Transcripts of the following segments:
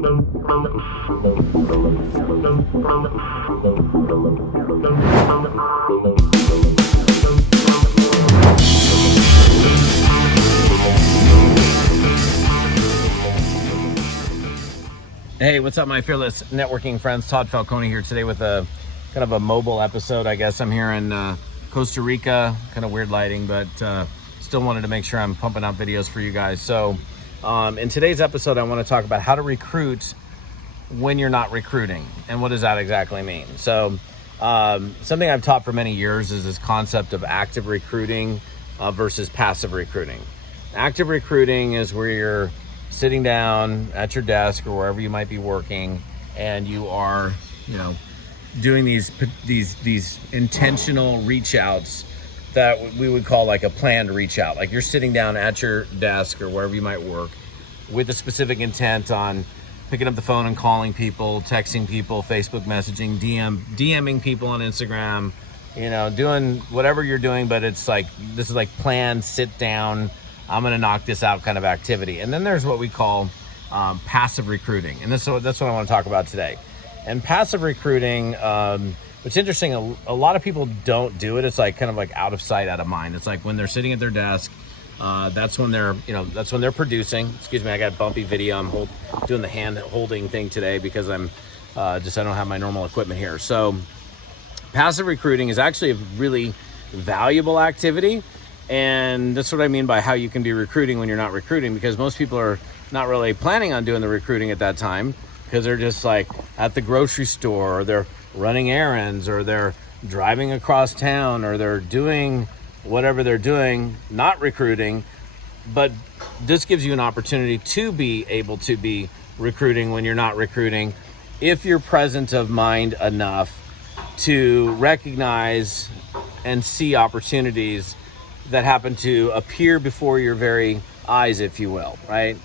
Hey, what's up, my fearless networking friends? Todd Falcone here today with a kind of a mobile episode. I guess I'm here in Costa Rica, kind of weird lighting, but still wanted to make sure I'm pumping out videos for you guys. So in today's episode, I want to talk about how to recruit when you're not recruiting, and what does that exactly mean? So something I've taught for many years is this concept of active recruiting versus passive recruiting. Active recruiting is where you're sitting down at your desk or wherever you might be working, and you are, doing these intentional reach outs that we would call like a planned reach out. Like you're sitting down at your desk or wherever you might work with a specific intent on picking up the phone and calling people, texting people, Facebook messaging, DMing people on Instagram, doing whatever you're doing, but it's like, this is like planned, sit down, I'm going to knock this out kind of activity. And then there's what we call passive recruiting. And that's what I want to talk about today. And passive recruiting, what's interesting, a lot of people don't do it. It's like kind of like out of sight, out of mind. It's like when they're sitting at their desk, that's when they're producing. Excuse me, I got a bumpy video. I'm doing the hand holding thing today because I don't have my normal equipment here. So passive recruiting is actually a really valuable activity. And that's what I mean by how you can be recruiting when you're not recruiting, because most people are not really planning on doing the recruiting at that time because they're just like at the grocery store, or they're running errands, or they're driving across town, or they're doing whatever they're doing, not recruiting. But this gives you an opportunity to be able to be recruiting when you're not recruiting, if you're present of mind enough to recognize and see opportunities that happen to appear before your very eyes, if you will, right?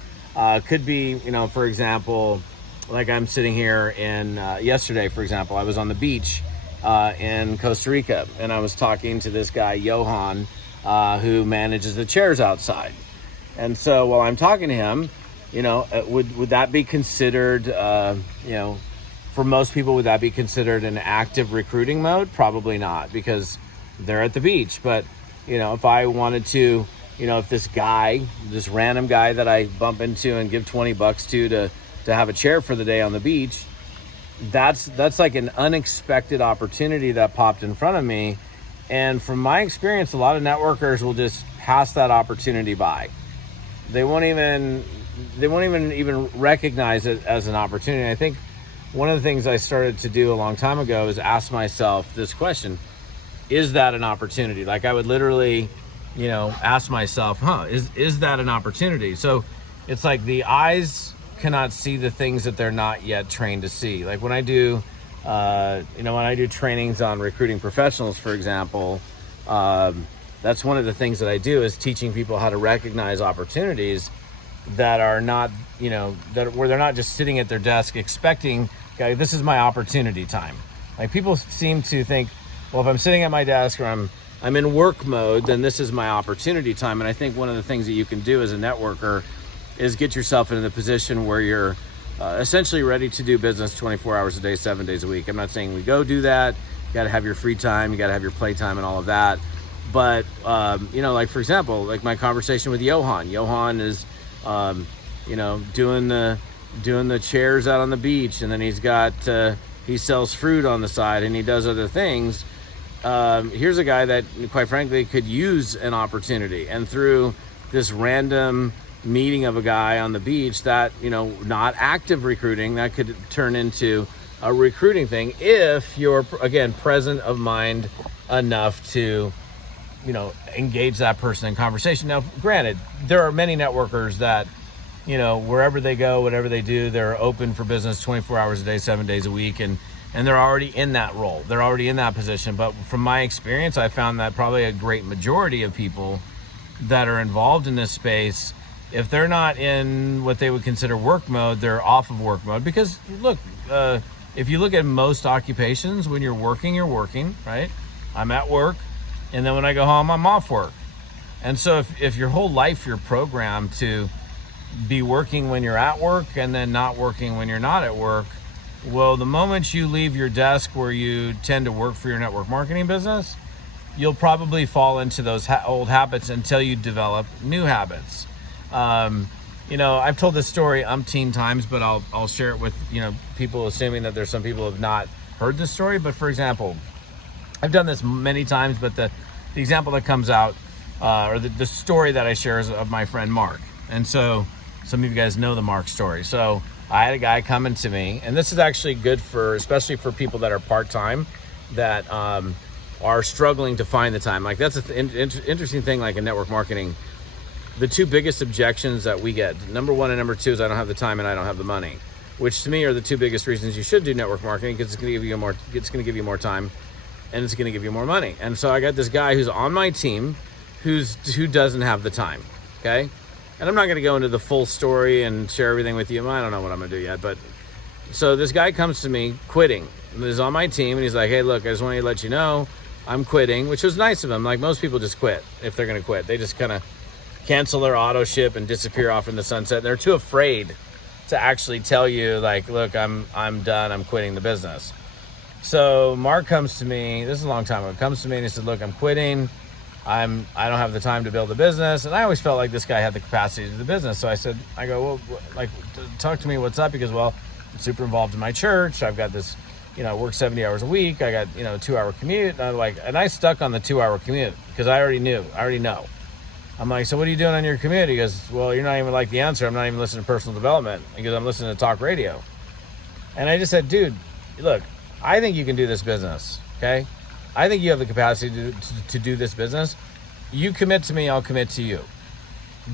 Could be, for example, like I'm sitting here in, yesterday, for example, I was on the beach in Costa Rica, and I was talking to this guy, Johan, who manages the chairs outside. And so while I'm talking to him, would that be considered, for most people, would that be considered an active recruiting mode? Probably not, because they're at the beach. But if I wanted to, if this random guy that I bump into and give $20 to have a chair for the day on the beach, that's like an unexpected opportunity that popped in front of me. And from my experience, a lot of networkers will just pass that opportunity by. They won't even recognize it as an opportunity. I think one of the things I started to do a long time ago is ask myself this question: is that an opportunity? Like I would literally, ask myself, is that an opportunity? So it's like the eyes cannot see the things that they're not yet trained to see. Like when I do, trainings on recruiting professionals, for example, that's one of the things that I do, is teaching people how to recognize opportunities that are not, where they're not just sitting at their desk expecting, okay, this is my opportunity time. Like people seem to think, well, if I'm sitting at my desk or I'm in work mode, then this is my opportunity time. And I think one of the things that you can do as a networker is get yourself in the position where you're essentially ready to do business 24 hours a day, 7 days a week. I'm not saying we go do that. You got to have your free time. You got to have your play time and all of that. But, like, for example, like my conversation with Johan. Johan is, doing the chairs out on the beach. And then he sells fruit on the side, and he does other things. Here's a guy that, quite frankly, could use an opportunity. And through this random meeting of a guy on the beach, that, not active recruiting, that could turn into a recruiting thing if you're, again, present of mind enough to, engage that person in conversation. Now, granted, there are many networkers that, wherever they go, whatever they do, they're open for business 24 hours a day, 7 days a week. And they're already in that role. They're already in that position. But from my experience, I found that probably a great majority of people that are involved in this space, if they're not in what they would consider work mode, they're off of work mode. Because look, if you look at most occupations, when you're working, right? I'm at work, and then when I go home, I'm off work. And so if your whole life you're programmed to, be working when you're at work and then not working when you're not at work. Well, the moment you leave your desk where you tend to work for your network marketing business, you'll probably fall into those old habits until you develop new habits. I've told this story umpteen times, but I'll share it with, people, assuming that there's some people who have not heard this story. But for example, I've done this many times, but the example that comes out, or the story that I share is of my friend Mark. And so some of you guys know the Mark story. So I had a guy coming to me, and this is actually good especially for people that are part-time, that are struggling to find the time. Like, that's an interesting thing, like in network marketing. The two biggest objections that we get, number one and number two, is I don't have the time and I don't have the money, which to me are the two biggest reasons you should do network marketing, because it's going to give you more time and it's going to give you more money. And so I got this guy who's on my team who doesn't have the time, okay? And I'm not going to go into the full story and share everything with you. I don't know what I'm going to do yet, but so this guy comes to me quitting. He's on my team and he's like, hey, look, I just want to let you know I'm quitting, which was nice of him. Like, most people just quit if they're going to quit. They just kind of cancel their auto ship and disappear off in the sunset. They're too afraid to actually tell you, like, look, I'm done, I'm quitting the business. So Mark comes to me, this is a long time ago, comes to me and he said, look, I'm quitting. I don't have the time to build a business. And I always felt like this guy had the capacity to do the business. So I go, well, like, talk to me, what's up? He goes, well, I'm super involved in my church. I've got this, work 70 hours a week. I got, 2-hour commute. And I stuck on the 2-hour commute because I already know. I'm like, so what are you doing on your commute? He goes, well, you're not even like the answer. I'm not even listening to personal development. He goes, I'm listening to talk radio. And I just said, dude, look, I think you can do this business, okay? I think you have the capacity to do this business. You commit to me, I'll commit to you.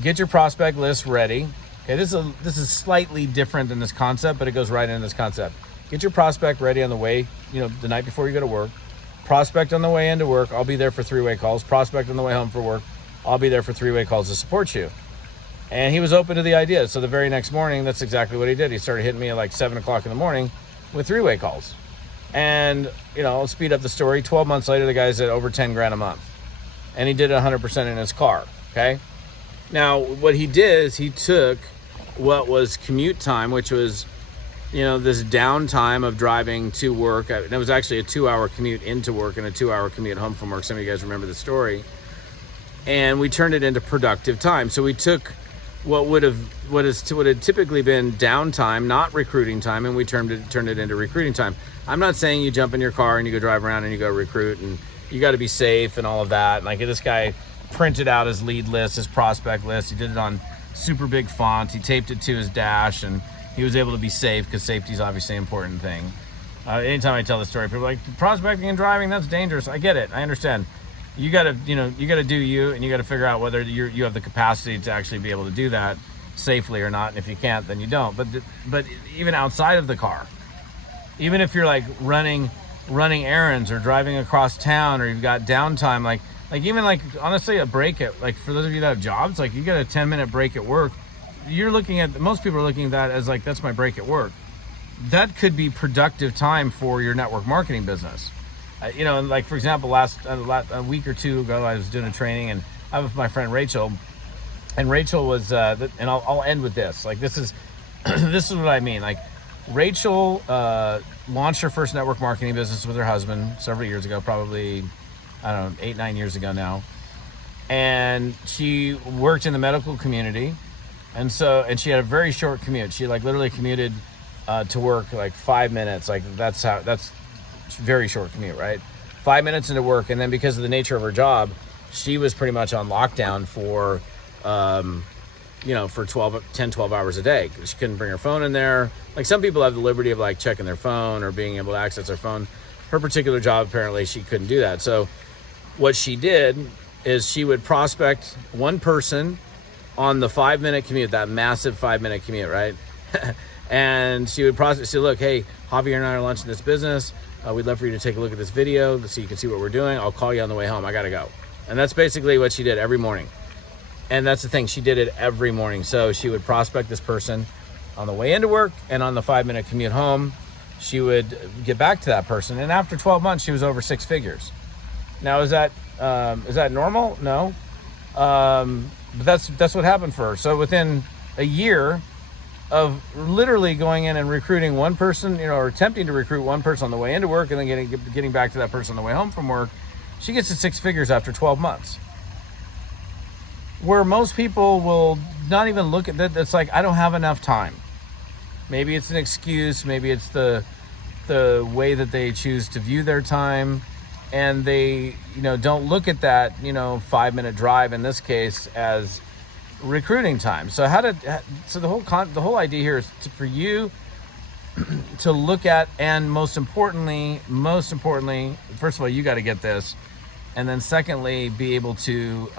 Get your prospect list ready. Okay, this is slightly different than this concept, but it goes right into this concept. Get your prospect ready on the way, the night before you go to work. Prospect on the way into work, I'll be there for 3-way calls. Prospect on the way home for work, I'll be there for 3-way calls to support you. And he was open to the idea. So the very next morning, that's exactly what he did. He started hitting me at like 7 o'clock in the morning with 3-way calls. And, I'll speed up the story. 12 months later, the guy's at over 10 grand a month. And he did it 100% in his car, okay? Now, what he did is he took what was commute time, which was, this downtime of driving to work. And it was actually a 2-hour commute into work and a 2-hour commute home from work. Some of you guys remember the story. And we turned it into productive time. So we took what had typically been downtime, not recruiting time, and we turned it into recruiting time. I'm not saying you jump in your car and you go drive around and you go recruit, and you got to be safe and all of that. And like, this guy printed out his lead list, his prospect list. He did it on super big font. He taped it to his dash, and he was able to be safe, because safety is obviously an important thing. Anytime I tell the story, people are like, prospecting and driving, that's dangerous. I get it. I understand. You gotta do you, and you gotta figure out whether you have the capacity to actually be able to do that safely or not. And if you can't, then you don't. But even outside of the car, even if you're like running errands or driving across town, or you've got downtime, like even like honestly a break at, like, for those of you that have jobs, like you got a 10-minute break at work. Most people are looking at that as like, that's my break at work. That could be productive time for your network marketing business. And like, for example, a week or two ago, I was doing a training, and I was with my friend Rachel, and Rachel was, and I'll end with this. Like, this is what I mean. Like, Rachel launched her first network marketing business with her husband several years ago, probably, 8-9 years ago now. And she worked in the medical community. And she had a very short commute. She like literally commuted to work like 5 minutes. Like, that's very short commute, right? 5 minutes into work. And then because of the nature of her job, she was pretty much on lockdown for 12 hours a day. She couldn't bring her phone in there. Like, some people have the liberty of like checking their phone or being able to access their phone. Her particular job, apparently she couldn't do that. So what she did is she would prospect one person on the 5-minute commute, that massive 5-minute commute, right? And she would say, look, hey, Javier and I are launching this business. We'd love for you to take a look at this video so you can see what we're doing. I'll call you on the way home. I got to go. And that's basically what she did every morning. And that's the thing. She did it every morning. So she would prospect this person on the way into work, and on the 5-minute commute home, she would get back to that person. And after 12 months, she was over 6 figures. Now, is that normal? No. But that's what happened for her. So within a year of literally going in and recruiting one person, or attempting to recruit one person on the way into work and then getting back to that person on the way home from work. She gets to 6 figures after 12 months. Where most people will not even look at that. It's like, I don't have enough time. Maybe it's an excuse. Maybe it's the way that they choose to view their time. And they, don't look at that, 5-minute drive in this case as recruiting time. So the whole idea here is for you to look at, and most importantly, first of all, you got to get this, and then secondly, be able to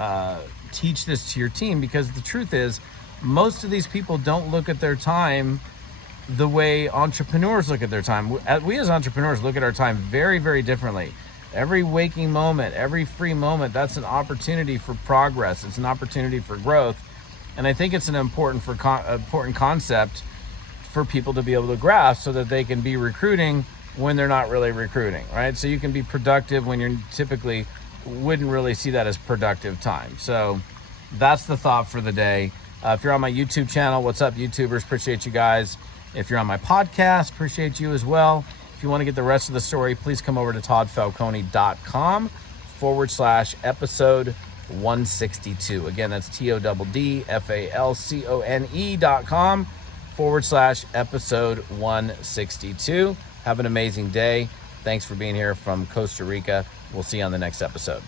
teach this to your team, because the truth is, most of these people don't look at their time the way entrepreneurs look at their time. We as entrepreneurs look at our time very, very differently. Every waking moment, every free moment, that's an opportunity for progress. It's an opportunity for growth. And I think it's an important concept for people to be able to grasp, so that they can be recruiting when they're not really recruiting, right? So you can be productive when you're typically wouldn't really see that as productive time. So that's the thought for the day. If you're on my YouTube channel, what's up, YouTubers? Appreciate you guys. If you're on my podcast, appreciate you as well. If you want to get the rest of the story, please come over to toddfalcone.com/episode 162. Again, that's TODDFALCONE.com/episode 162. Have an amazing day. Thanks for being here from Costa Rica. We'll see you on the next episode.